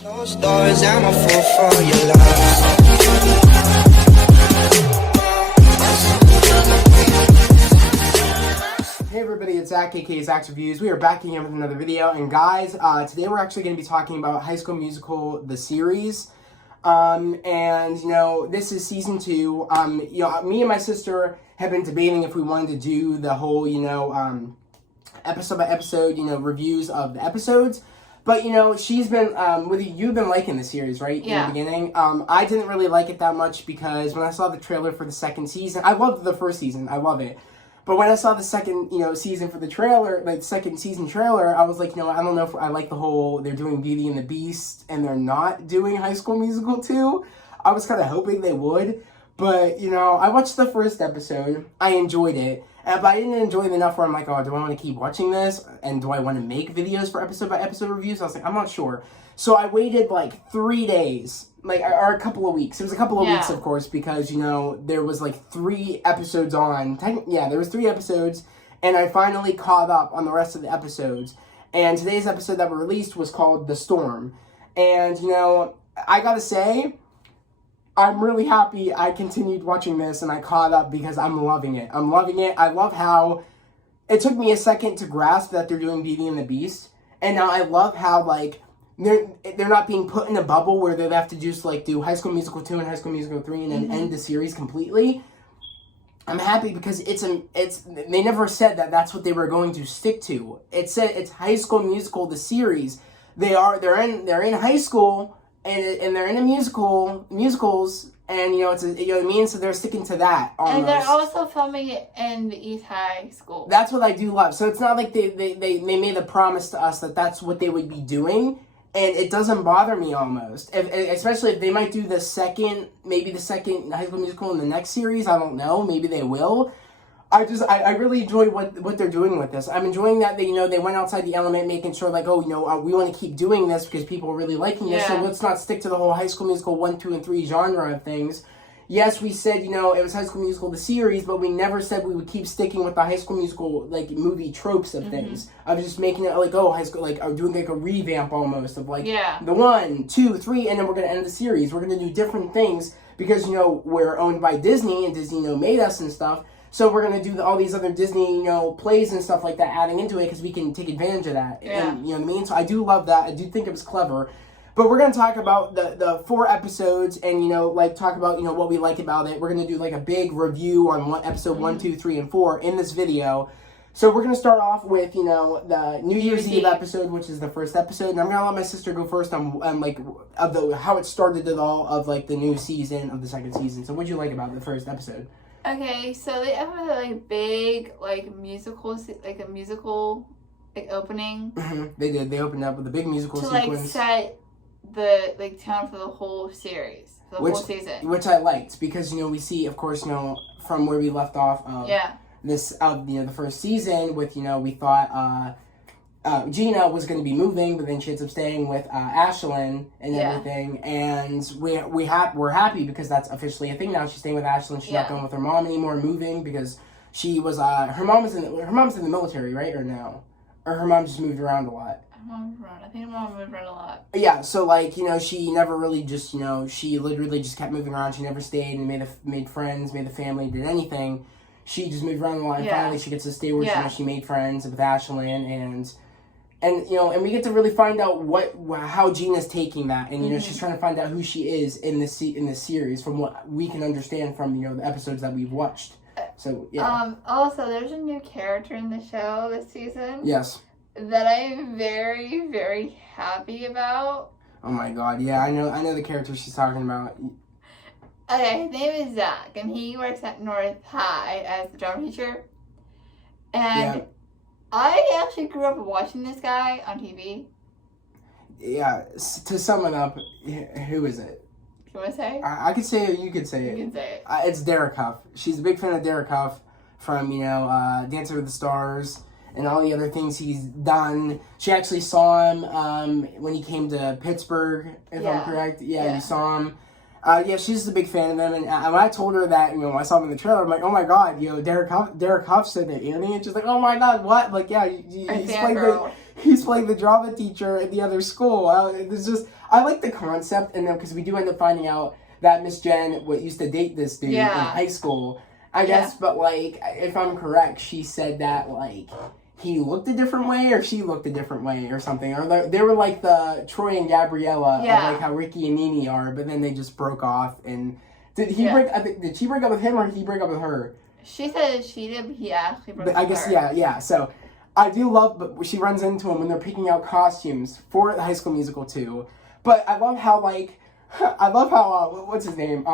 Closed doors, I'm a fool for your love. Hey everybody, it's Zach, aka Zach's Reviews. We are back again with another video, and guys, today we're actually going to be talking about High School Musical, the series. This is season 2. Me and my sister have been debating if we wanted to do the whole, episode by episode, reviews of the episodes. But, she's been, you've been liking the series, right? Yeah. In the beginning. I didn't really like it that much because when I saw the trailer for the second season, I loved the first season. I love it. But when I saw the second, season for the trailer, like second season trailer, I was like, I don't know if I like the whole, they're doing Beauty and the Beast and they're not doing High School Musical 2. I was kind of hoping they would. But, I watched the first episode. I enjoyed it. But I didn't enjoy it enough where I'm like, oh, do I want to keep watching this? And do I want to make videos for episode by episode reviews? I was like, I'm not sure. So I waited like 3 days, or a couple of weeks. It was a couple of weeks, of course, because, there was like 3 episodes on. There was 3 episodes, and I finally caught up on the rest of the episodes. And today's episode that were released was called The Storm. And, I gotta say, I'm really happy I continued watching this and I caught up because I'm loving it. I'm loving it. I love how it took me a second to grasp that they're doing Beauty and the Beast. And now I love how, they're not being put in a bubble where they have to just, do High School Musical 2 and High School Musical 3 and then end the series completely. I'm happy because they never said that that's what they were going to stick to. It said it's High School Musical, the series. They're in high school and they're in musicals and it's you know what I mean, so they're sticking to that almost. And they're also filming it in the East High School. That's what I do love. So it's not like they made a promise to us that that's what they would be doing, and it doesn't bother me almost. Especially if they might do the second High School Musical in the next series. I don't know. Maybe they will. I really enjoy what they're doing with this. I'm enjoying that they went outside the element, making sure we want to keep doing this because people are really liking this. So let's not stick to the whole High School Musical 1, 2, and 3 genre of things. Yes, we said it was High School Musical the series, but we never said we would keep sticking with the High School Musical movie tropes of things. I was just making it high school, doing a revamp almost of the 1, 2, 3, and then we're gonna end the series. We're gonna do different things because we're owned by Disney and Disney made us and stuff. So we're going to do all these other Disney, plays and stuff like that, adding into it, because we can take advantage of that. Yeah. And, you know what I mean? So I do love that. I do think it was clever. But we're going to talk about the 4 episodes and, talk about, what we like about it. We're going to do, a big review on episode 1, 2, 3, and 4 in this video. So we're going to start off with, the New Year's Eve episode, which is the first episode. And I'm going to let my sister go first on how it started it all of, the new season of the second season. So what did you like about the first episode? Okay, so they have big musical opening. Mm-hmm. They did. They opened up with a big musical sequence to set the tone for the whole series, for the whole season. Which I liked because we see, of course, from where we left off of the first season with we thought Gina was going to be moving, but then she ends up staying with Ashlyn and everything. And we're happy because that's officially a thing now. She's staying with Ashlyn. She's not going with her mom anymore, moving because she was her mom's in the military, right? Or no? Or her mom just moved around a lot. I think her mom moved around a lot. Yeah, so she never really just she literally just kept moving around. She never stayed and made friends, made the family, did anything. She just moved around a lot. And finally, she gets to stay where she made friends with Ashlyn and we get to really find out how Gina's taking that, and she's trying to find out who she is in this series from what we can understand from the episodes that we've watched. So Also, there's a new character in the show this season. Yes. That I am very, very happy about. Oh my God! Yeah, I know the character she's talking about. Okay, his name is Zach, and he works at North High as the drama teacher, and. I actually grew up watching this guy on TV. Yeah, to sum it up, who is it? You want to say? I could say it, you could say it. You can say it. It's Derek Huff. She's a big fan of Derek Huff from, Dancer with the Stars and all the other things he's done. She actually saw him when he came to Pittsburgh, if I'm correct. Yeah, you saw him. She's a big fan of them, and when I told her that, when I saw him in the trailer, I'm like, oh my God, Derek Huff said it, and she's like, oh my God, what? Like, yeah, he's played he's playing the drama teacher at the other school. I like the concept, and then because we do end up finding out that Miss Jen used to date this dude in high school, I guess. But like, if I'm correct, she said that like he looked a different way, or she looked a different way, or something. Or they were like the Troy and Gabriella, of like how Ricky and Nene are, but then they just broke off. And did he break? Did she break up with him, or did he break up with her? She said she did, but he actually broke up I guess with her. yeah. So I do love, but she runs into him when they're picking out costumes for the High School Musical 2. But I love how what's his name?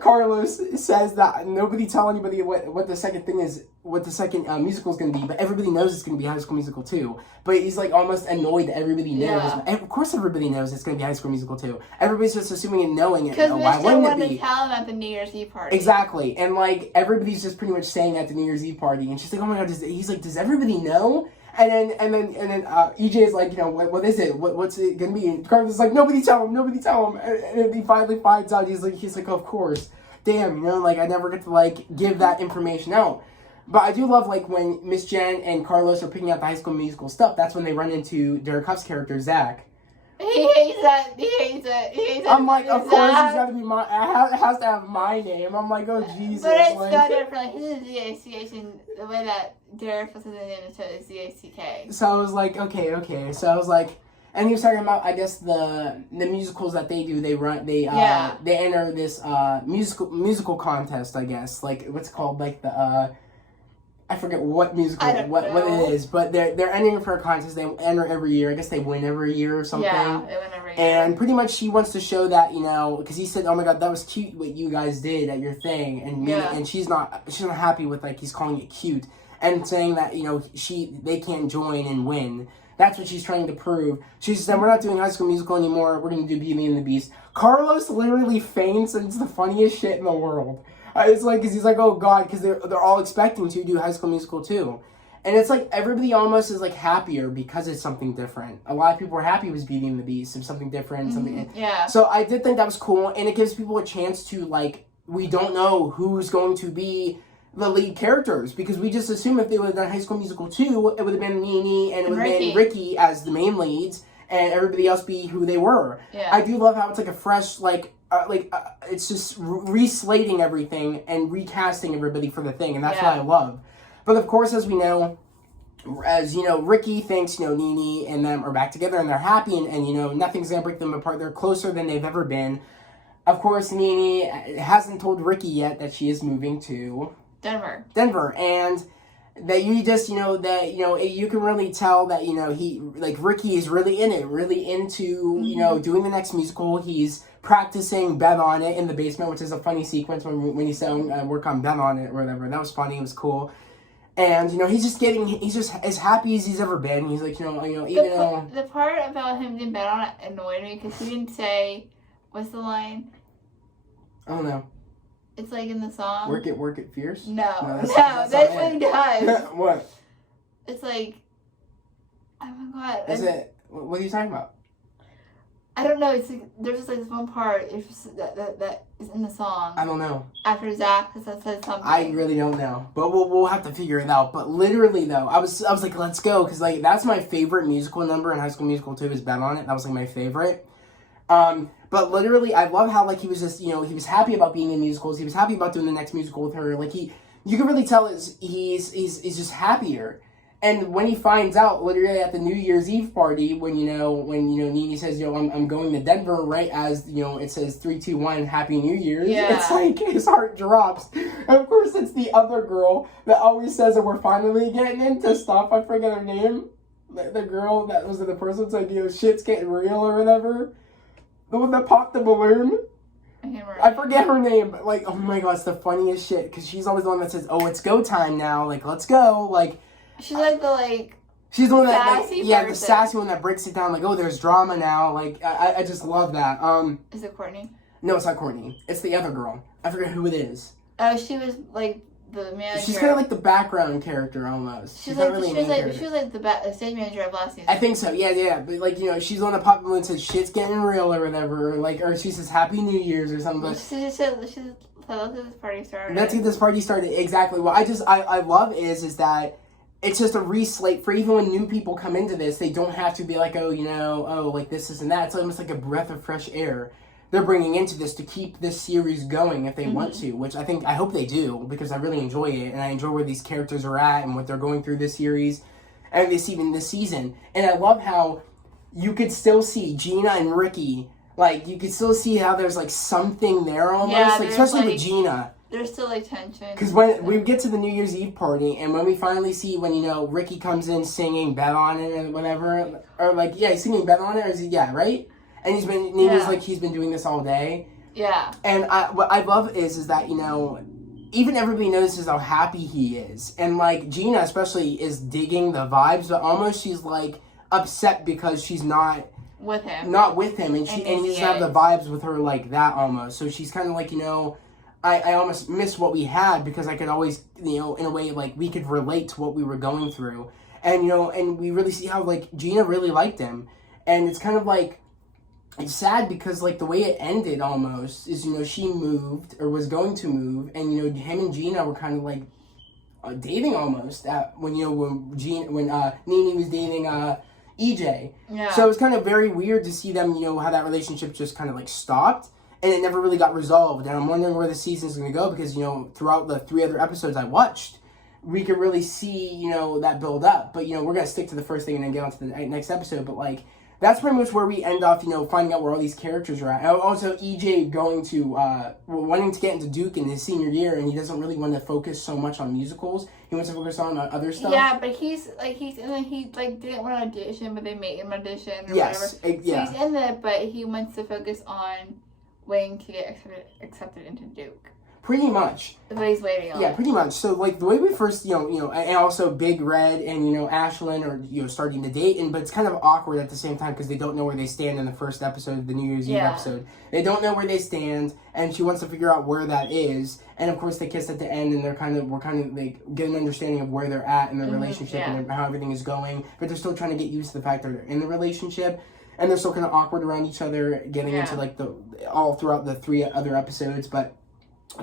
Carlos says that nobody tell anybody what the second thing is, what the second musical is going to be, but everybody knows it's going to be High School Musical 2. But he's like almost annoyed that everybody knows. Yeah. Of course everybody knows it's going to be High School Musical 2. Everybody's just assuming and knowing it. Because why wouldn't it be? To tell him at the New Year's Eve party. Exactly. And like everybody's just pretty much saying at the New Year's Eve party, and she's like, oh my god, he's like, does everybody know? And then EJ is like, what is it? What's it gonna be? And Carlos is like, nobody tell him. And he finally finds out. He's like, of course, damn, like I never get to like give that information out. But I do love like when Miss Jen and Carlos are picking out the High School Musical stuff. That's when they run into Derek Huff's character Zach. He hates that. He hates it. I'm like, of course it's gotta be my. It has to have my name. I'm like, oh Jesus. But it's so different. Like his is Z-A-C-H, and the way that Derek puts his name into it is Z-A-C-K. So I was like, okay. So I was like, and he was talking about, I guess the musicals that they do. They enter this musical contest. I guess like what's it called, like the I forget what musical, what it is, but they're entering for a contest. They enter every year. I guess they win every year or something. Yeah, they win every year. And pretty much she wants to show that, because he said, oh my god, that was cute what you guys did at your thing. And she's not happy with, like, he's calling it cute. And saying that, they can't join and win. That's what she's trying to prove. She said, we're not doing High School Musical anymore. We're going to do Beauty and the Beast. Carlos literally faints, and it's the funniest shit in the world. It's like, because he's like, oh god, because they're all expecting to do High School Musical 2. And it's like, everybody almost is like happier because it's something different. A lot of people were happy it was Beauty and the Beast, or something different. Yeah. So I did think that was cool, and it gives people a chance to, like, we don't know who's going to be the lead characters, because we just assume if they would have done High School Musical 2, it would have been Nene and it would have been Ricky as the main leads, and everybody else be who they were. Yeah. I do love how it's like a fresh, it's just re-slating everything and recasting everybody for the thing, and that's what I love. But of course, as we know, Ricky thinks, Nene and them are back together and they're happy, and nothing's gonna break them apart. They're closer than they've ever been. Of course, Nene hasn't told Ricky yet that she is moving to Denver, and that you just, you can really tell that, Ricky is really in it, really into, doing the next musical. He's practicing Bet on It in the basement, which is a funny sequence when he's saying, work on Bet on It or whatever. That was funny. It was cool. And, he's just as happy as he's ever been. He's like, The part about him doing Bet on It annoyed me, because he didn't say, what's the line? I don't know. It's like in the song. Work it fierce? No, that's what he does. What? It's like, oh my god. What are you talking about? I don't know. It's like, there's just like this one part that is in the song. I don't know. After Zach says something. I really don't know, but we'll have to figure it out. But literally though, I was like, let's go, because like that's my favorite musical number in High School Musical 2 is Bet on It. That was like my favorite. But literally, I love how, like, he was just, he was happy about being in musicals. He was happy about doing the next musical with her. Like, you can really tell he's just happier. And when he finds out, literally at the New Year's Eve party, when Nene says, I'm going to Denver, right as, it says 3, 2, 1, Happy New Year's. Yeah. It's like, his heart drops. And of course, it's the other girl that always says that we're finally getting into stuff. I forget her name. The girl that was the person that's like, shit's getting real or whatever. The one that popped the balloon. I forget her name, but like, oh my god, it's the funniest shit, because she's always the one that says, oh, it's go time now, like, let's go, like. She's like the, she's the one that, the sassy one that breaks it down, like, oh, there's drama now, like, I just love that. Is it Courtney? No, it's not Courtney. It's the other girl. I forget who it is. Oh, she was, like, the manager. She's kind of like the background character almost. She's not really a main character. She was like the stage manager of last season. I think so. Yeah. But like, she's the one that popped up and says shit's getting real or whatever. Like, or she says Happy New Year's or something. She just said let's get this party started. Let's get this party started. Exactly. What I love is that it's just a reslate for even when new people come into this, they don't have to be like, oh, like this isn't that. It's almost like a breath of fresh air they're bringing into this to keep this series going if they want to, which I hope they do, because I really enjoy it, and I enjoy where these characters are at and what they're going through this series, and even this season. And I love how you could still see Gina and Ricky, like, you could still see how there's, like, something there almost, like, especially with Gina. There's still, like, tension. Because when we get to the New Year's Eve party, and when we finally see when, Ricky comes in singing Bet On It and whatever, or, like, yeah, he's singing Bet On It, or is he, yeah, right? And Nina's like, he's been doing this all day. Yeah. And what I love is that, even everybody notices how happy he is. And, like, Gina especially is digging the vibes, but almost she's, like, upset because she's not with him. And he doesn't have the vibes with her like that almost. So she's kind of like, I almost miss what we had, because I could always, in a way, like, we could relate to what we were going through. And, and we really see how, like, Gina really liked him. And it's kind of like, it's sad because, like, the way it ended almost is, she moved or was going to move, and, him and Gina were kind of, like, dating almost when Nene was dating EJ. Yeah. So it was kind of very weird to see them, how that relationship just kind of, like, stopped, and it never really got resolved. And I'm wondering where the season's going to go, because, throughout the 3 other episodes I watched, we could really see, that build up. But, we're going to stick to the first thing and then get on to the next episode. But, like, that's pretty much where we end off, finding out where all these characters are at. And also, EJ going to, wanting to get into Duke in his senior year, and he doesn't really want to focus so much on musicals. He wants to focus on other stuff. Yeah, but he didn't want to audition, but they made him audition or whatever. So he's in it, but he wants to focus on waiting to get accepted into Duke. Pretty much. That's what he's waiting on. Yeah, pretty much. So, like, the way we first, and also Big Red and, Ashlyn are, starting to date, but it's kind of awkward at the same time because they don't know where they stand in the first episode, the New Year's Eve episode. They don't know where they stand, and she wants to figure out where that is. And, of course, they kiss at the end, and we're kind of, like, get an understanding of where they're at in their relationship and how everything is going. But they're still trying to get used to the fact that they're in the relationship. And they're still kind of awkward around each other, getting into, like, all throughout the 3 other episodes, but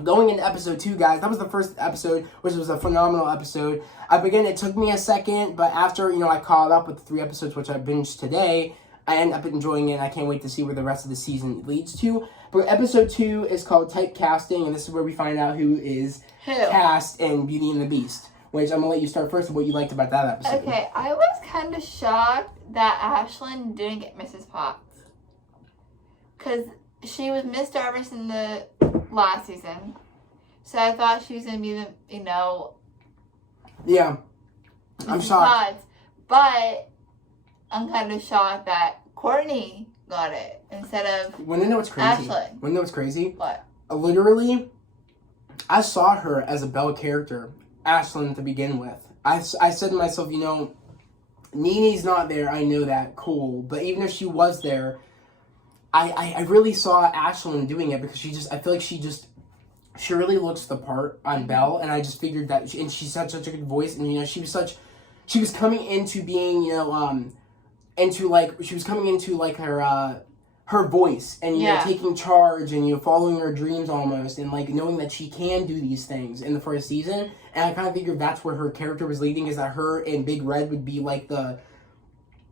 going into episode 2, guys, that was the first episode, which was a phenomenal episode. Again, it took me a second, but after, I caught up with the 3 episodes, which I binged today, I ended up enjoying it, and I can't wait to see where the rest of the season leads to. But episode 2 is called Typecasting, and this is where we find out who is cast in Beauty and the Beast, which I'm going to let you start first with what you liked about that episode. Okay, I was kind of shocked that Ashlyn didn't get Mrs. Potts. Because she was Miss Jarvis in the last season. So I thought she was going to be the, Yeah. I'm Mrs. shocked. Potts. But I'm kind of shocked that Courtney got it instead of When they know what's crazy? Ashlyn. When they know what's crazy? What? Literally, I saw her as a Belle character, Ashlyn, to begin with. I said to myself, Nene's not there, I know that, cool. But even if she was there, I really saw Ashlyn doing it because I feel like she really looks the part on Belle, and I just figured that, and she's such a good voice, and she was coming into being, she was coming into like her voice, and taking charge, and following her dreams almost, and like knowing that she can do these things in the first season, and I kind of figured that's where her character was leading, is that her and Big Red would be like the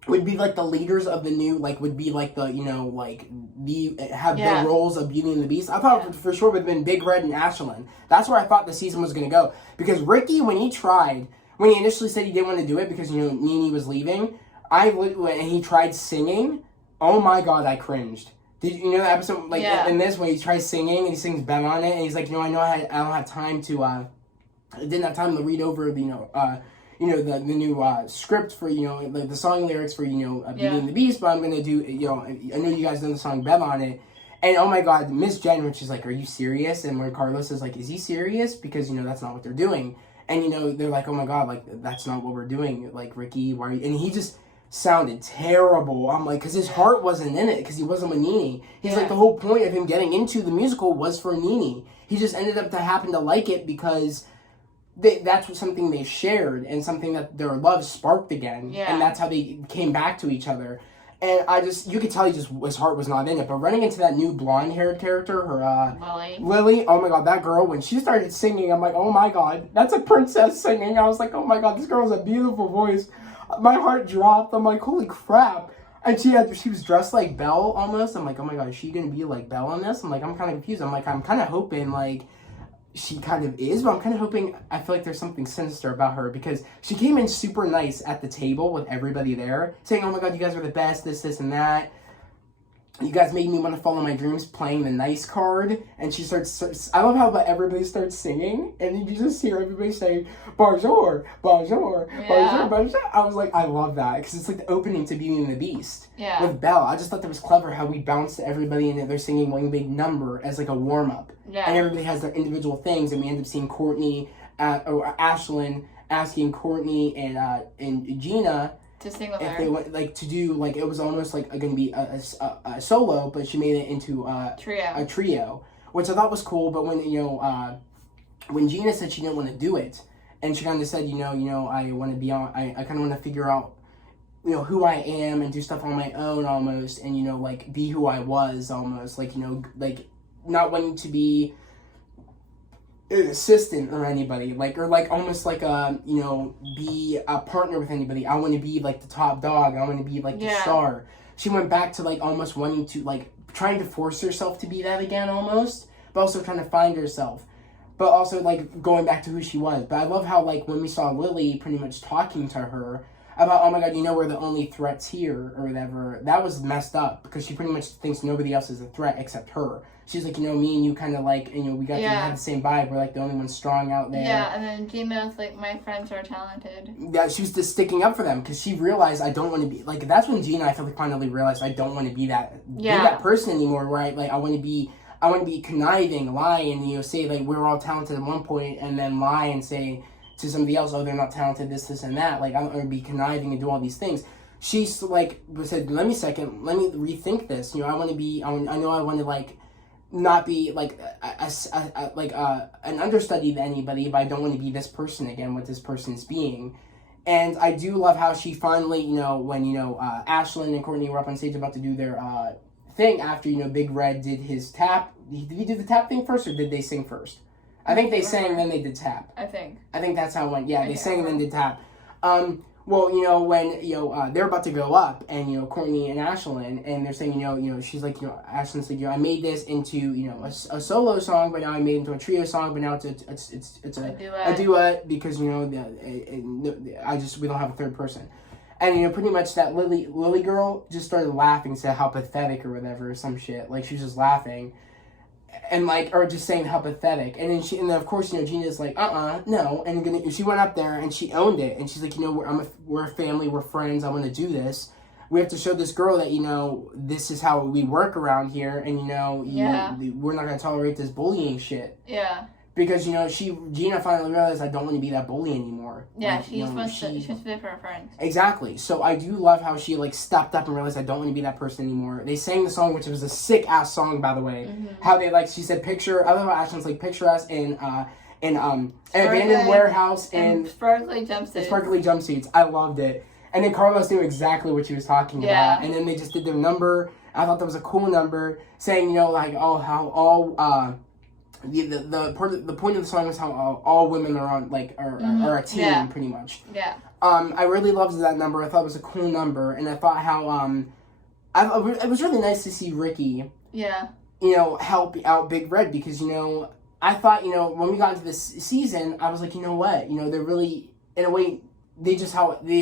leaders of the new, like, would be like the, the roles of Beauty and the Beast. I thought for sure would have been Big Red and Ashlyn. That's where I thought the season was going to go. Because Ricky, when he initially said he didn't want to do it because, Nene was leaving, and he tried singing, oh my god, I cringed. Did you know that episode, in this, when he tries singing, and he sings Bet On It, and he's like, I know I don't have time to, I didn't have time to read over, the new script for, the song lyrics for, Beauty and the Beast, but I'm going to do, I know you guys know the song Bet On It, and oh my god, Miss Jen, which is like, are you serious? And when Carlos is like, is he serious? Because, that's not what they're doing. And, they're like, oh my god, like, that's not what we're doing, like, Ricky, why are you, and he just sounded terrible. I'm like, because his heart wasn't in it, because he wasn't with Nene. He's like, the whole point of him getting into the musical was for Nene. He just ended up to happen to like it because that's something they shared, and something that their love sparked again, and that's how they came back to each other. And you could tell his heart was not in it. But running into that new blonde-haired character, her, Lily, oh my god, that girl, when she started singing, I'm like, oh my god, that's a princess singing. I was like, oh my god, this girl has a beautiful voice. My heart dropped. I'm like, holy crap. And she was dressed like Belle almost. I'm like, oh my god, is she gonna be like Belle in this? I'm like, I'm kind of confused. I'm kind of hoping, like, she kind of is, but I'm kind of hoping, I feel like there's something sinister about her, because she came in super nice at the table with everybody there, saying, oh my god, you guys are the best, this, and that. You guys made me want to follow my dreams, playing the nice card. And she starts, I love how everybody starts singing, and you just hear everybody saying, bonjour, bonjour, bonjour, bonjour. I was like, I love that, because it's like the opening to Beauty and the Beast. Yeah. With Belle. I just thought that was clever how we bounced everybody and they're singing one big number as like a warm-up. Yeah. And everybody has their individual things, and we end up seeing Courtney, or Ashlyn, asking Courtney and Gina to sing with if her. they went, like, to do, like, it was almost like going to be a solo, but she made it into a trio, which I thought was cool. But when, when Gina said she didn't want to do it, and she kind of said, I want to be on, I kind of want to figure out, who I am and do stuff on my own almost, and, like, be who I was almost, like, like, not wanting to be an assistant or anybody, or almost like be a partner with anybody. I want to be like the top dog. I want to be like the star. She went back to like almost wanting to, like, trying to force herself to be that again almost, but also trying to find herself, but also like going back to who she was. But I love how, like, when we saw Lily pretty much talking to her about, oh my god, we're the only threats here or whatever, that was messed up, because she pretty much thinks nobody else is a threat except her. She's like, me and you kind of like, we got to have the same vibe. We're like the only ones strong out there. Yeah, and then Gina was like, my friends are talented. Yeah, she was just sticking up for them, because she realized, I don't want to be, like, that's when Gina, I feel like, finally realized I don't want to be that person anymore, right? Like, I want to be conniving, lie, and, say, like, we're all talented at one point, and then lie and say to somebody else, oh, they're not talented, this, and that. Like, I'm going to be conniving and do all these things. She's, like, said, let me rethink this. I want to be, I know I want to, like, not be like an understudy to anybody, but I don't want to be this person again, what this person's being. And I do love how she finally, when Ashlyn and Courtney were up on stage about to do their thing after Big Red did his tap. Did he do the tap thing first, or did they sing first? I think they sang, then they did tap. I think that's how it went. Yeah, they sang and then did tap. Well, when, they're about to go up, and, Courtney and Ashlyn, and they're saying, she's like, Ashlyn's like, I made this into, a solo song, but now I made it into a trio song, but now it's a duet, because, we don't have a third person. And, pretty much that Lily girl just started laughing, said how pathetic or whatever, or some shit. Like, she was just laughing. And or just saying how pathetic, and then of course Gina's like no, and she went up there and she owned it, and she's like, we're a family, we're friends, I want to do this. We have to show this girl that this is how we work around here, and we're not gonna tolerate this bullying shit. Yeah. Because Gina finally realized, I don't want to be that bully anymore. Yeah, like, she's supposed to be for her friends. Exactly. So I do love how she stepped up and realized, I don't want to be that person anymore. They sang the song, which was a sick ass song, by the way. Mm-hmm. How they she said, picture. I love how Ashlyn's like, picture us in an abandoned warehouse and sparkly jumpsuits. I loved it. And then Carlos knew exactly what she was talking about. And then they just did their number. I thought that was a cool number, saying how all. The point of the song is how all women are on are a team pretty much. Yeah. I really loved that number. I thought it was a cool number, and I thought how it was really nice to see Ricky. Yeah. Help out Big Red, because I thought when we got into this season, I was like, what, they're really, in a way, they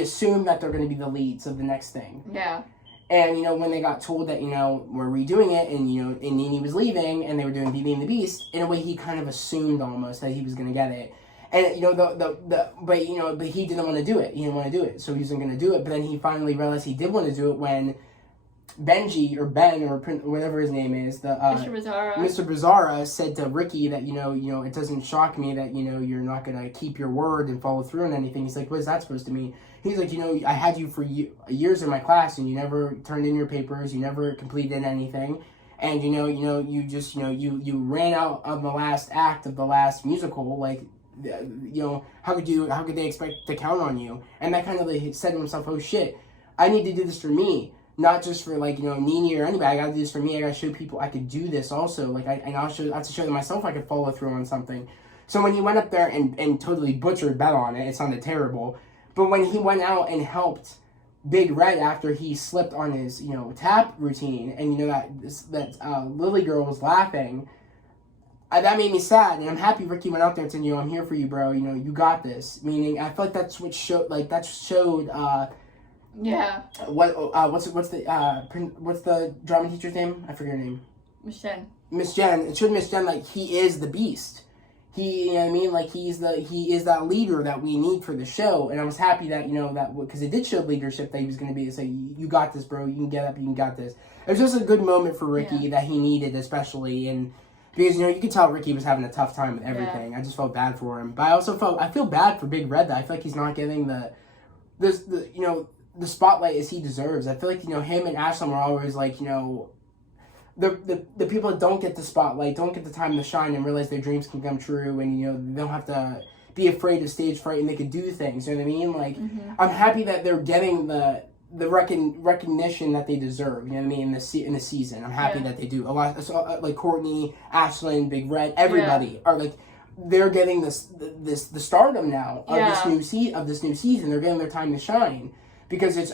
assume that they're going to be the leads of the next thing. Yeah. And, when they got told that, we're redoing it, and, and Nene was leaving, and they were doing Beauty and the Beast, in a way, he kind of assumed almost that he was going to get it. And, but he didn't want to do it. He didn't want to do it, so he wasn't going to do it. But then he finally realized he did want to do it when Benji, or Ben, or whatever his name is, Mr. Bizarra said to Ricky that, it doesn't shock me that, you're not going to keep your word and follow through on anything. He's like, what is that supposed to mean? He's like, I had you for years in my class, and you never turned in your papers, you never completed anything, and you just you ran out on the last act of the last musical. Like, how could they expect to count on you? And that kind of said to himself, oh shit, I need to do this for me, not just for like, you know, Nene or anybody. I gotta do this for me. I gotta show people I could do this also. Like I have to show them myself I could follow through on something. So when he went up there and totally butchered Belle on it, it sounded terrible. But when he went out and helped Big Red after he slipped on his, you know, tap routine, and you know that Lily girl was laughing, that made me sad. And I'm happy Ricky went out there and said, you know, I'm here for you, bro. You know, you got this. Meaning, I feel like that's what showed. Like that showed. Yeah. What's the drama teacher's name? I forget her name. Miss Jen. Miss Jen. It showed Miss Jen like he is the beast. He, you know what I mean? Like he is that leader that we need for the show. And I was happy that, you know, that because it did show leadership that he was going to be. Say, you got this, bro. You can get up. You got this. It was just a good moment for Ricky that he needed, especially and. Because, you know, you could tell Ricky was having a tough time with everything. Yeah. I just felt bad for him. But I feel bad for Big Red that I feel like he's not getting the spotlight as he deserves. I feel like, you know, him and Ashlyn were always like, you know, the people that don't get the spotlight, don't get the time to shine and realize their dreams can come true and, you know, they don't have to be afraid of stage fright and they can do things. You know what I mean? Like, I'm happy that they're getting the recognition that they deserve, you know what I mean, in the season. I'm happy that they do. A lot, like Courtney, Ashlyn, Big Red, everybody are like, they're getting the stardom now of this new season. They're getting their time to shine because it's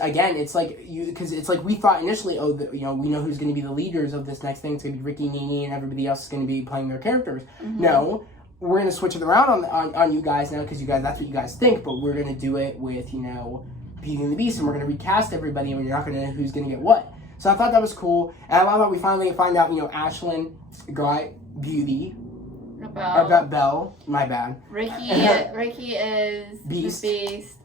like we thought initially, you know, we know who's going to be the leaders of this next thing. It's going to be Ricky, Nene, and everybody else is going to be playing their characters. No, we're going to switch it around on you guys now because you guys, that's what you guys think, but we're going to do it with, you know, Beauty and the Beast, and we're going to recast everybody, and you're not going to know who's going to get what. So I thought that was cool, and I love that we finally find out, you know, Ashlyn got Beauty. About Belle. My bad. Ricky is Beast. The Beast.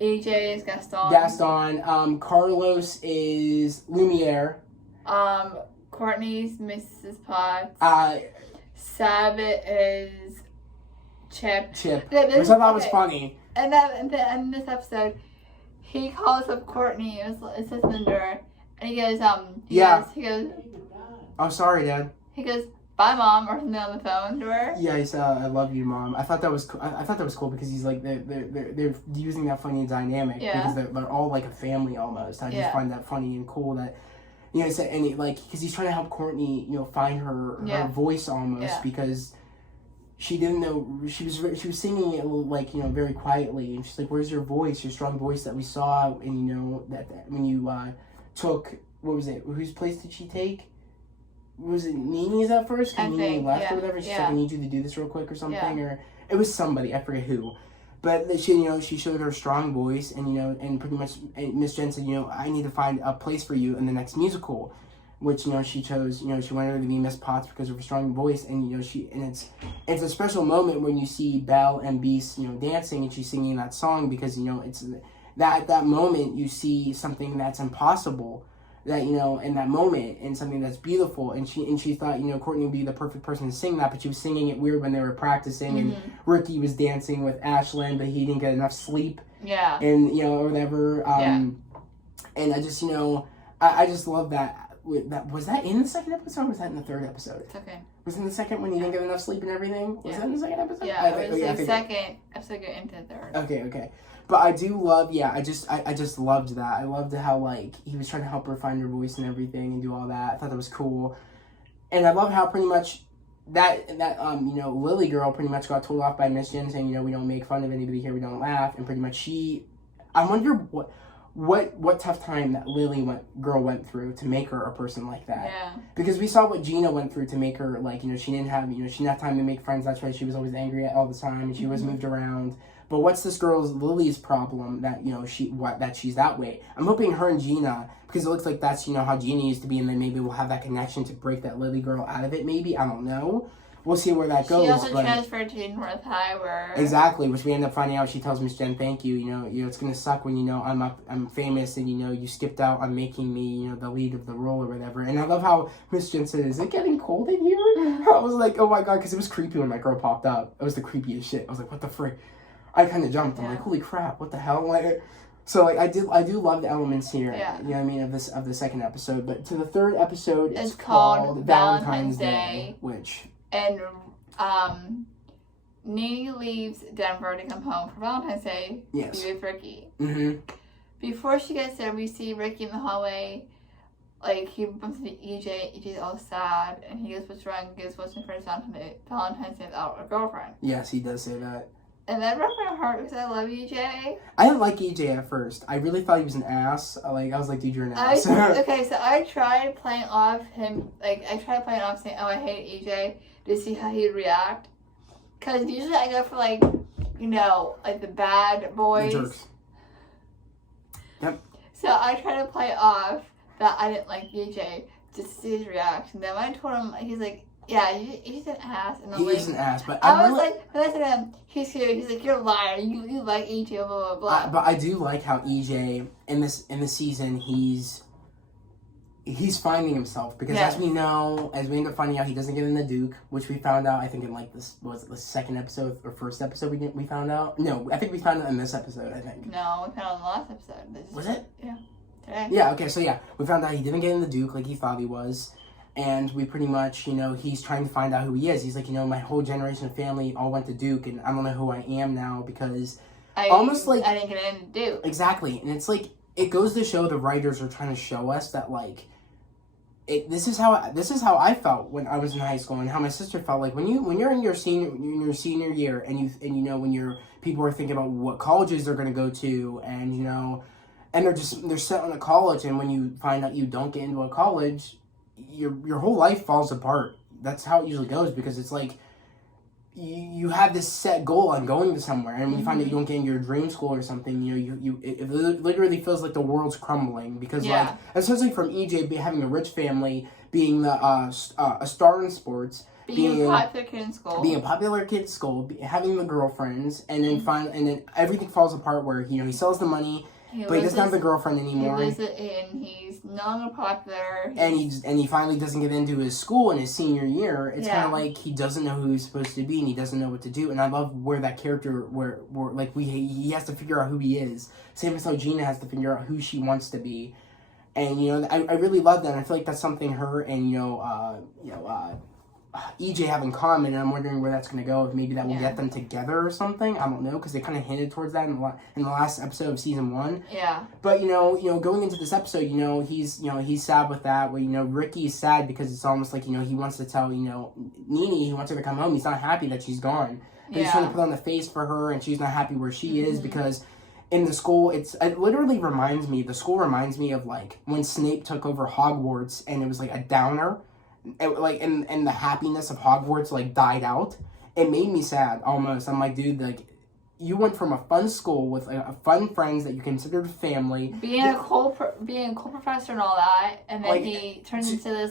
AJ is Gaston. Carlos is Lumiere. Courtney's Mrs. Potts. Sabbath is Chip. Which I thought was funny. And then in this episode, he calls up Courtney, it's his vendor, and he goes, he goes, oh, sorry, Dad. He goes, bye, Mom, or something on the phone to her. Yeah, he said, I love you, Mom. I thought that was cool because he's like, they're using that funny dynamic because they're all like a family almost. I just find that funny and cool that, you know, he said, and because he's trying to help Courtney, you know, find her voice almost because she didn't know, she was singing it like, you know, very quietly, and she's like, where's your voice, your strong voice that we saw, and you know, that when you took, what was it, whose place did she take? Was it Nene's at first? Because Nene left or whatever, she's like, I need you to do this real quick or something, or it was somebody, I forget who. But she, you know, she showed her strong voice, and, you know, and pretty much Miss Jen said, you know, I need to find a place for you in the next musical. Which, you know, she chose, you know, she wanted her to be Miss Potts because of her strong voice, and, you know, it's a special moment when you see Belle and Beast, you know, dancing, and she's singing that song because, you know, it's that at that moment you see something that's impossible, that, you know, in that moment, and something that's beautiful, and she thought, you know, Courtney would be the perfect person to sing that, but she was singing it weird when they were practicing, and Ricky was dancing with Ashlyn, but he didn't get enough sleep, and, you know, or whatever, and I just, you know, I just love that. Was that in the second episode or was that in the third episode? It's okay. Was it in the second when you didn't get enough sleep and everything? Was that in the second episode? Yeah, it was the second episode going into the third. Okay. But I do love, I just loved that. I loved how, like, he was trying to help her find her voice and everything and do all that. I thought that was cool. And I love how pretty much that you know, Lily girl pretty much got told off by Miss Jen saying, you know, we don't make fun of anybody here, we don't laugh. And pretty much I wonder what tough time that Lily girl went through to make her a person like that. Yeah. Because we saw what Gina went through to make her, like, you know, she didn't have time to make friends. That's why she was always angry all the time, and she was moved around. But what's this girl's Lily's problem that, you know, that she's that way? I'm hoping her and Gina, because it looks like that's, you know, how Gina used to be, and then maybe we'll have that connection to break that Lily girl out of it. Maybe, I don't know. We'll see where that goes. She also transferred to North High, where exactly, which we end up finding out. She tells Miss Jen, "Thank you. You know, it's gonna suck when, you know, I'm famous, and, you know, you skipped out on making me, you know, the lead of the role or whatever." And I love how Miss Jen said, "Is it getting cold in here?" I was like, "Oh my god," because it was creepy when that girl popped up. It was the creepiest shit. I was like, "What the frick?" I kind of jumped. I'm like, "Holy crap! What the hell?" Like, so like I do love the elements here. Yeah. You know what I mean, of the second episode. But to the third episode, it's called Valentine's Day, which and. Nene leaves Denver to come home for Valentine's Day to be with Ricky. before she gets there, we see Ricky in the hallway. Like, he bumps into EJ. EJ's all sad, and he goes, "What's wrong?" He goes, "What's my first Valentine's Day without a girlfriend?" Yes, he does say that. And that broke my heart because I love EJ. I didn't like EJ at first. I really thought he was an ass. I was like, dude, you're an ass. Okay, so I tried playing off him. Like, I tried playing off saying, "Oh, I hate EJ," to see how he'd react. Because usually I go for, like, like the bad boys. The jerks. Yep. So I tried to play off that I didn't like EJ just to see his reaction. Then when I told him, he's like, "Yeah, he's an ass." And He is an ass, but I was like, when I said to him, he's here, he's like, "You're a liar. You like EJ, blah, blah, blah." But I do like how EJ, in this season, he's finding himself. Because as we end up finding out, he doesn't get in the Duke, which we found out, I think, in, like, this, was it the second episode or first episode we found out? No, I think we found it in this episode, I think. No, we found it in the last episode. Was it? Yeah. Today. Yeah, okay, so yeah, we found out he didn't get in the Duke like he thought he was, and we pretty much, he's trying to find out who he is. He's like, my whole generation of family all went to Duke, and I don't know who I am now because I didn't get in Duke. Exactly, and it's like, it goes to show the writers are trying to show us that, like, this is how I felt when I was in high school, and how my sister felt like when you're in your senior year, and when people are thinking about what colleges they're going to go to, and and they're set on a college, and when you find out you don't get into a college, your whole life falls apart. That's how it usually goes, because it's like you have this set goal on going to somewhere, and when you find out you don't get into your dream school or something, it literally feels like the world's crumbling, because like, especially from EJ having a rich family, being a star in sports, being a popular kid in school, having the girlfriends, and then everything falls apart where he sells the money. But he doesn't have the girlfriend anymore. And he's no longer popular. And he finally doesn't get into his school in his senior year. It's kind of like he doesn't know who he's supposed to be, and he doesn't know what to do. And I love where that character, he has to figure out who he is. Same as how Gina has to figure out who she wants to be. And I really love that. And I feel like that's something her and EJ have in common, and I'm wondering where that's going to go. If maybe that will get them together or something. I don't know, because they kind of hinted towards that in the last episode of season 1. Yeah. But going into this episode, he's sad with that. Where Ricky is sad because it's almost like he wants to tell Nene, he wants her to come home. He's not happy that she's gone. But he's trying to put on the face for her, and she's not happy where she is, because in the school, it literally reminds me. The school reminds me of like when Snape took over Hogwarts, and it was like a downer. And the happiness of Hogwarts like died out. It made me sad almost. I'm like, dude, like, you went from a fun school with fun friends that you considered family, being a cool professor and all that, and then he turns into this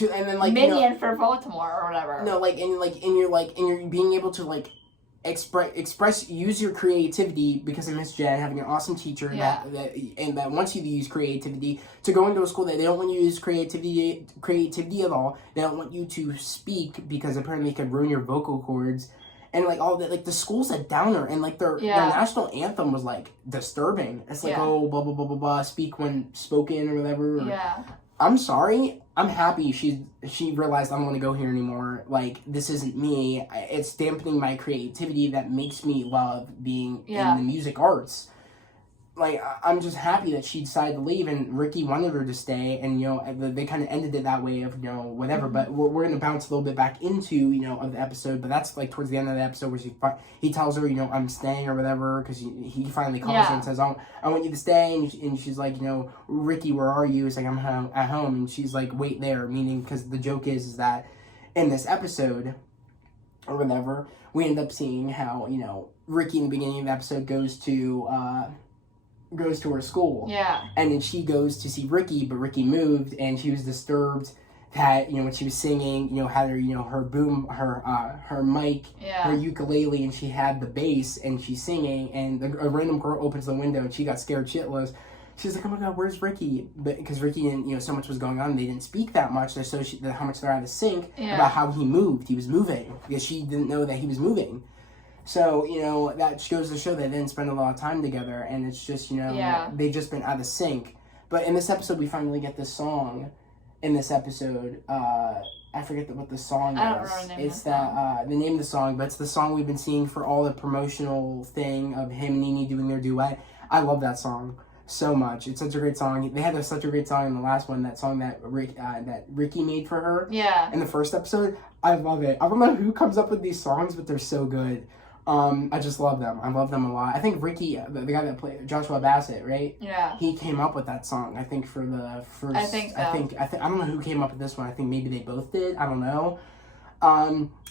minion for Baltimore or whatever. No, and you're being able to like use your creativity because of Miss Jen having an awesome teacher that wants you to use creativity to go into a school that they don't want you to use creativity at all. They don't want you to speak because apparently it could ruin your vocal cords, and like all that. Like the school's a downer, and like their national anthem was like disturbing. It's like oh blah blah blah blah blah, speak when spoken or whatever. I'm sorry. I'm happy she realized I don't want to go here anymore. Like, this isn't me. It's dampening my creativity that makes me love being in the music arts. Like, I'm just happy that she decided to leave, and Ricky wanted her to stay, and, they kind of ended it that way of, whatever, but we're going to bounce a little bit back into, of the episode, but that's, like, towards the end of the episode where he tells her, I'm staying or whatever, because he finally calls her and says, I want you to stay, and she's like, Ricky, where are you? It's like, I'm at home, and she's like, wait there, meaning, because the joke is that in this episode, or whatever, we end up seeing how, Ricky in the beginning of the episode goes to her school. Yeah. And then she goes to see Ricky, but Ricky moved, and she was disturbed that, when she was singing, had her, her boom, her mic, her ukulele, and she had the bass, and she's singing, and a random girl opens the window, and she got scared shitless. She's like, oh my God, where's Ricky? But because Ricky didn't, so much was going on, they didn't speak that much, so how much they're out of sync about how he moved. He was moving, because she didn't know that he was moving. So, that goes to show they didn't spend a lot of time together, and it's just, they've just been out of sync. But in this episode, we finally get this song. In this episode, I forget what the song is. I don't remember the name it's the name of the song, but it's the song we've been seeing for all the promotional thing of him and Nene doing their duet. I love that song so much. It's such a great song. They had such a great song in the last one, that song that Ricky made for her. Yeah. In the first episode. I love it. I don't know who comes up with these songs, but they're so good. I just love them. I love them a lot. I think Ricky, the guy that played Joshua Bassett, right? Yeah. He came up with that song. I think for the first. I think so. I don't know who came up with this one. I think maybe they both did. I don't know.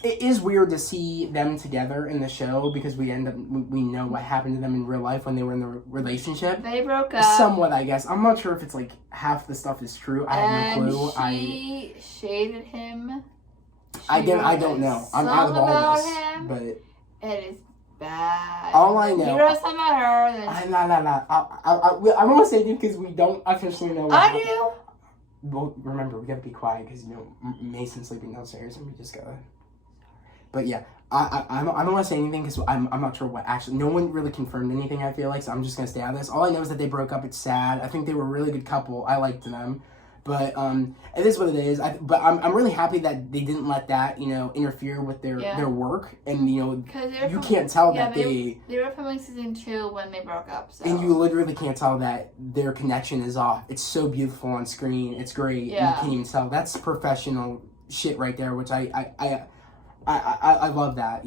It is weird to see them together in the show because we know what happened to them in real life when they were in the relationship. They broke up. Somewhat, I guess. I'm not sure if it's like half the stuff is true. I have no clue. She shaded him. I don't know. I'm out of all this, but it is bad. all I know. You wrote something about her. Then I don't want to say anything because we don't officially know. I do. Well, remember, we gotta be quiet because Mason's sleeping downstairs and we just gotta. But yeah, I don't want to say anything because I'm not sure what actually. No one really confirmed anything. I feel like, so I'm just gonna stay out of this. All I know is that they broke up. It's sad. I think they were a really good couple. I liked them, but it is what it is. But I'm really happy that they didn't let that interfere with their work, and you can't tell that they were filming season 2 when they broke up. So. And you literally can't tell that their connection is off. It's so beautiful on screen. It's great. Yeah. You can't even tell. That's professional shit right there, which I love that.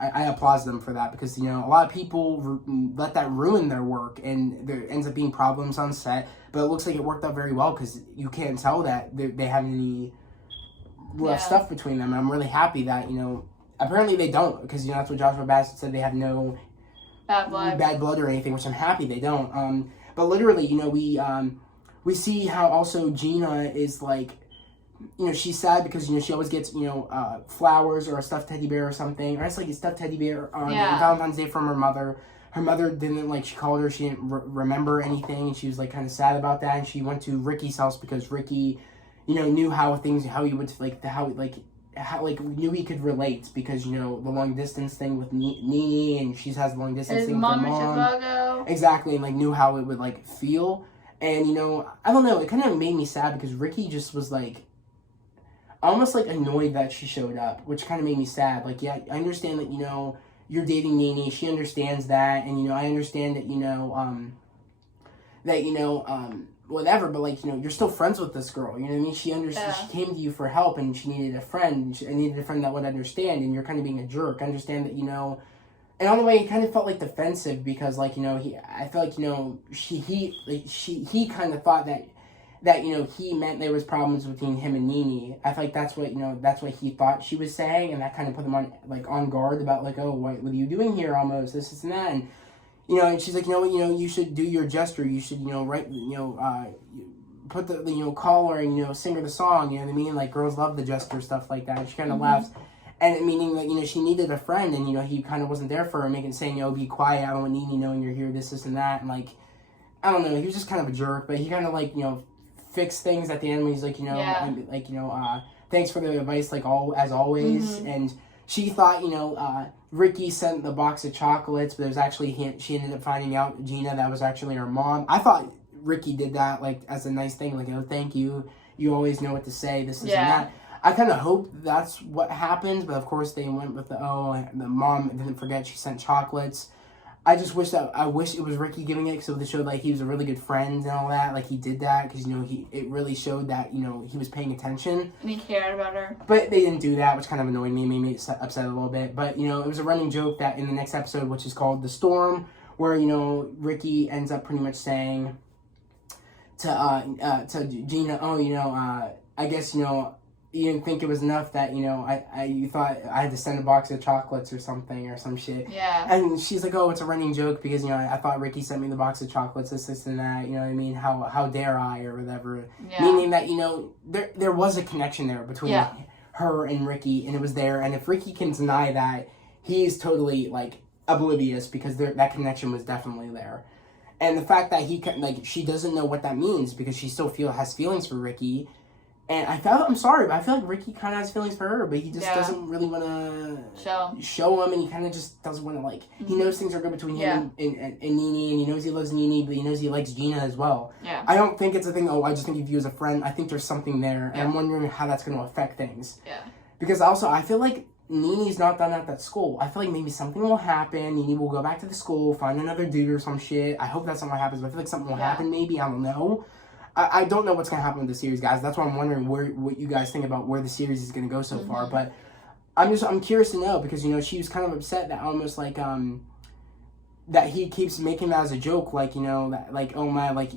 I applaud them for that because a lot of people let that ruin their work and there ends up being problems on set. But it looks like it worked out very well because you can't tell that they have any rough stuff between them. And I'm really happy that apparently they don't because that's what Joshua Bassett said. They have no bad blood or anything, which I'm happy they don't. But literally, we see how also Gina is like. She's sad because, she always gets, flowers or a stuffed teddy bear or something. Or it's like a stuffed teddy bear on Valentine's Day from her mother. Her mother didn't, she called her, she didn't remember anything. And she was, kind of sad about that. And she went to Ricky's house because Ricky, knew how he would, knew he could relate. Because, the long distance thing with Nene. And she has the long distance thing with her mom. Chicago. Exactly. And, knew how it would, feel. And, I don't know. It kind of made me sad because Ricky just was, almost annoyed that she showed up, which kind of made me sad. I understand that you're dating Nene. She understands that, and I understand that whatever. But you're still friends with this girl. You know what I mean? She understood. She came to you for help, and she needed a friend. And needed a friend that would understand. And you're kind of being a jerk. I understand that And on the way, it kind of felt defensive because I feel he kind of thought that he meant there was problems between him and Nene. I feel like that's what he thought she was saying, and that kind of put him on guard about oh, what are you doing here? Almost this and that, and and she's like, you should do your gesture. You should write put the call her and sing her the song. You know what I mean? Girls love the gesture stuff like that. And she kind of laughs. And meaning that, she needed a friend and, he kind of wasn't there for her, saying, be quiet, I don't want Nene knowing you're here, this and that. And I don't know, he was just kind of a jerk, but he kind of fixed things at the end when he's thanks for the advice, as always. Mm-hmm. And she thought, Ricky sent the box of chocolates, but it was actually, she ended up finding out, Gina, that was actually her mom. I thought Ricky did that, as a nice thing, thank you, you always know what to say, this and that. I kind of hope that's what happened, but of course they went with the mom didn't forget she sent chocolates. I just wish it was Ricky giving it, so they showed he was a really good friend and all that. He did that because it really showed that he was paying attention and he cared about her. But they didn't do that, which kind of annoyed me, made me upset a little bit. But it was a running joke that in the next episode, which is called The Storm, where Ricky ends up pretty much saying to Gina, I guess you didn't think it was enough that, you thought I had to send a box of chocolates or something or some shit. Yeah. And she's like, oh, it's a running joke because, I thought Ricky sent me the box of chocolates, this and that, you know what I mean? How dare I or whatever. Yeah. Meaning that, there was a connection there between her and Ricky, and it was there. And if Ricky can deny that, he's totally, oblivious because that connection was definitely there. And the fact that she doesn't know what that means because she still has feelings for Ricky. And I'm sorry, but I feel like Ricky kind of has feelings for her, but he just doesn't really want to show him, and he kind of just doesn't want to, he knows things are good between him and Nene, and he knows he loves Nene, but he knows he likes Gina as well. Yeah. I don't think it's a thing, I just think of you as a friend. I think there's something there, and I'm wondering how that's going to affect things. Yeah. Because also, I feel like Nini's not done at that school. I feel like maybe something will happen. Nini will go back to the school, find another dude or some shit. I hope that's not what happens, but I feel like something will happen maybe. I don't know. I don't know what's going to happen with the series, guys. That's why I'm wondering what you guys think about where the series is going to go so far. But I'm curious to know because, she was kind of upset that almost like, that he keeps making that as a joke, like, that, like, oh my, like,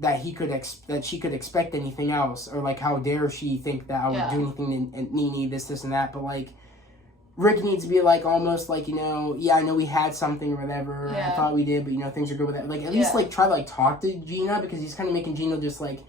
that she could expect anything else, or like how dare she think that I would do anything to Nini, this and that. But like Rick needs to be like almost like yeah, I know we had something or whatever. I thought we did, but things are good with that. Like at least like try to like talk to Gina, because he's kind of making Gina just like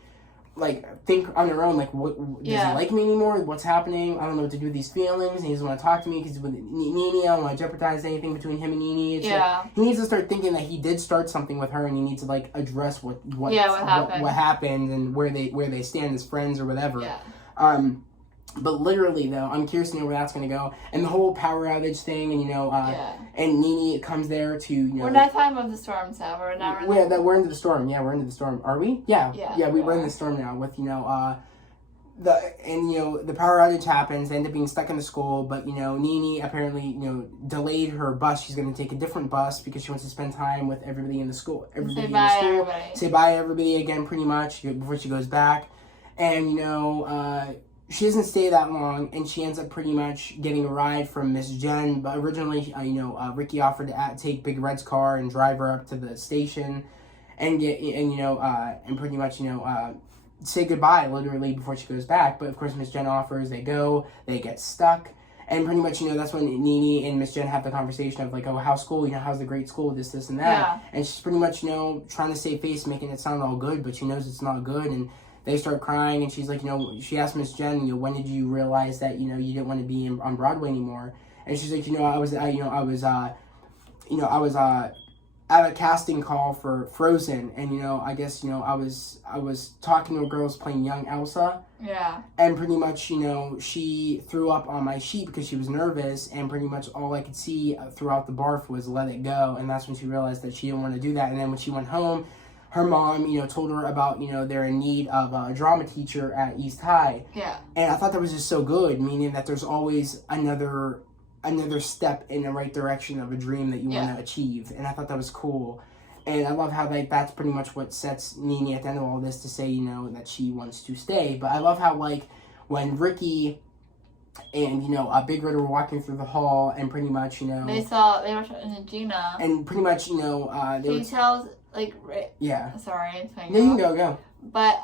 think on her own, like what does he like me anymore? What's happening? I don't know what to do with these feelings, and he doesn't want to talk to me because with Nini, I don't want to jeopardize anything between him and Nini. It's like, he needs to start thinking that he did start something with her, and he needs to like address what happened and where they stand as friends or whatever. But literally, though, I'm curious to know where that's going to go. And the whole power outage thing, and, and Nini comes there to, We're not talking about the storm, so we're not really... We're into the storm. Yeah, we're into the storm. Are we? Yeah, we're in the storm now with, the power outage happens. They end up being stuck in the school, but, Nini apparently, delayed her bus. She's going to take a different bus because she wants to spend time with everybody in the school. Say bye, everybody again, pretty much, before she goes back. And, she doesn't stay that long, and she ends up pretty much getting a ride from Miss Jen. But originally, Ricky offered to take Big Red's car and drive her up to the station, and pretty much say goodbye literally before she goes back. But of course, Miss Jen offers. They go. They get stuck, and pretty much that's when Nini and Miss Jen have the conversation of like, oh, how's school? how's the great school? This and that. And she's pretty much trying to save face, making it sound all good, but she knows it's not good. And they start crying, and she's like, she asked Miss Jen, when did you realize that, you didn't want to be on Broadway anymore? And she's like, I was at a casting call for Frozen, and, I guess, I was talking to a girl who was playing young Elsa. Yeah. And pretty much, she threw up on my sheet because she was nervous, and pretty much all I could see throughout the barf was let it go, and that's when she realized that she didn't want to do that. And then when she went home, her mom, told her about, they're in need of a drama teacher at East High. Yeah. And I thought that was just so good, meaning that there's always another step in the right direction of a dream that you want to achieve. And I thought that was cool. And I love how that's pretty much what sets Nini at the end of all this to say, that she wants to stay. But I love how, like, when Ricky and, Big Red were walking through the hall, and pretty much, they were talking to Gina. And pretty much, she tells... Like, sorry, I'm saying. No, you can go. But,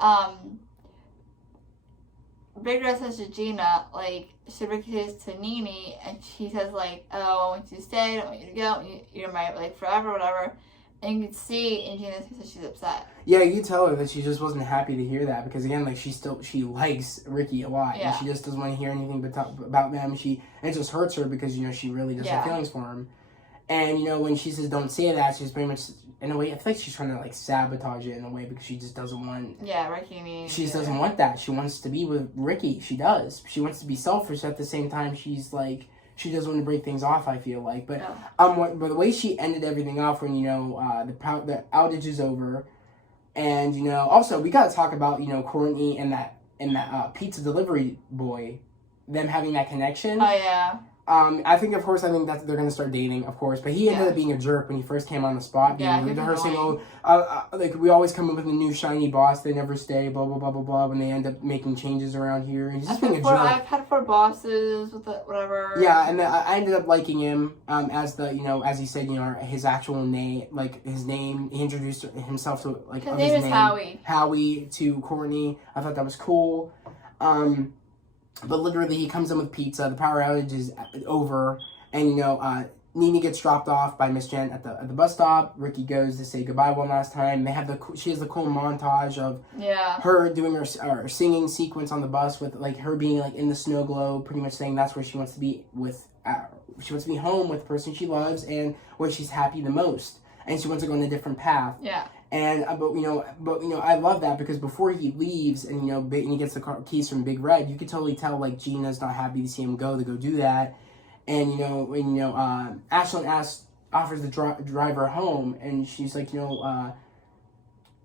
Big Red says to Gina, like, Ricky says to Nini, and she says, like, oh, I want you to stay, I don't want you to go, you're my, like, forever, whatever. And you can see in Gina's face that she's upset. Yeah, you tell her that she just wasn't happy to hear that, because again, like, she likes Ricky a lot, and she just doesn't want to hear anything but talk about them. It just hurts her because, she really does have feelings for him. And, when she says don't say that, she's pretty much, in a way, I feel like she's trying to, like, sabotage it in a way, because she just doesn't want... Yeah, Ricky She just doesn't want that. She wants to be with Ricky. She does. She wants to be selfish. At the same time, she's, like... She doesn't want to break things off, I feel like. But but the way she ended everything off when, the outage is over. And, also, we got to talk about, Courtney and that pizza delivery boy. Them having that connection. Oh, yeah. I think that they're gonna start dating, of course. But he ended up being a jerk when he first came on the spot. Yeah, rehearsing, like, we always come up with a new shiny boss. They never stay. Blah blah blah blah blah. When they end up making changes around here, he's just being a jerk. I've had 4 bosses with whatever. Yeah, and I ended up liking him as as he said, his actual name, like his name. He introduced himself to like his name is Howie. Howie to Courtney. I thought that was cool. But literally, he comes in with pizza. The power outage is over, and Nini gets dropped off by Miss Jen at the bus stop. Ricky goes to say goodbye one last time. She has the cool montage of her doing her singing sequence on the bus with like her being like in the snow globe, pretty much saying that's where she wants to be with. She wants to be home with the person she loves and where she's happy the most, and she wants to go in a different path. Yeah. And I love that because before he leaves and he gets the keys from Big Red, you could totally tell like Gina's not happy to see him go do that, and Ashlyn offers to drive her home, and she's like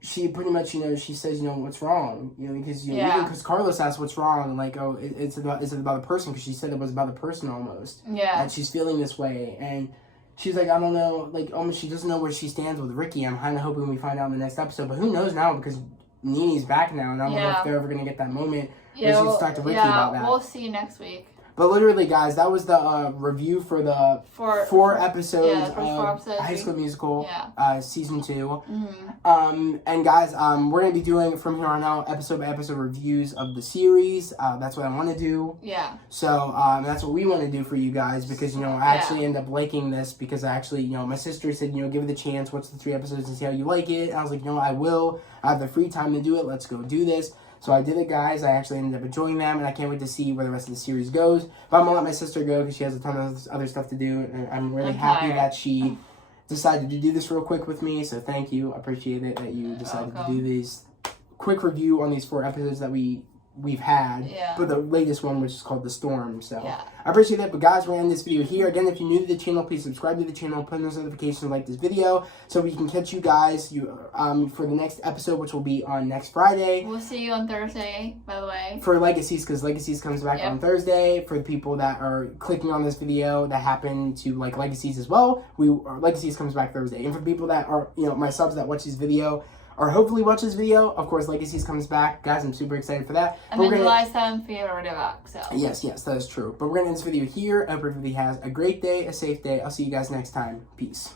she pretty much, she says, what's wrong, because Yeah. even because Carlos asked what's wrong, and like, oh, is it about the person? Because she said it was about the person almost. Yeah. And she's feeling this way, and she's like, I don't know, like almost she doesn't know where she stands with Ricky. I'm kind of hoping we find out in the next episode, but who knows now because Nini's back now, and I don't know if they're ever gonna get that moment where she can talk to Ricky about that. We'll see next week. But literally, guys, that was the review for the four episodes of High School Musical season 2. Mm-hmm. And guys, we're gonna be doing from here on out episode by episode reviews of the series. That's what I want to do. Yeah. So that's what we want to do for you guys because I actually end up liking this because I actually my sister said give it a chance. Watch the 3 episodes and see how you like it. And I was like I will. I have the free time to do it. Let's go do this. So I did it, guys. I actually ended up enjoying them, and I can't wait to see where the rest of the series goes. But I'm going to let my sister go because she has a ton of other stuff to do, and I'm really happy that she decided to do this real quick with me. So thank you. I appreciate it that you decided to do these quick review on these 4 episodes that we've had. Yeah. But the latest one, which is called The Storm. So yeah. I appreciate that. But guys, we're going to end this video here. Again, if you're new to the channel, please subscribe to the channel, put on those notifications, like this video, so we can catch you guys for the next episode, which will be on next Friday. We'll see you on Thursday, by the way. For Legacies, because Legacies comes back on Thursday. For the people that are clicking on this video that happen to like Legacies as well, Legacies comes back Thursday. And for the people that are, my subs that watch this video, or hopefully watch this video, of course, Legacies comes back. Guys, I'm super excited for that. And then July 7th, we already back, so. Yes, that is true. But we're going to end this video here. I hope everybody has a great day, a safe day. I'll see you guys next time. Peace.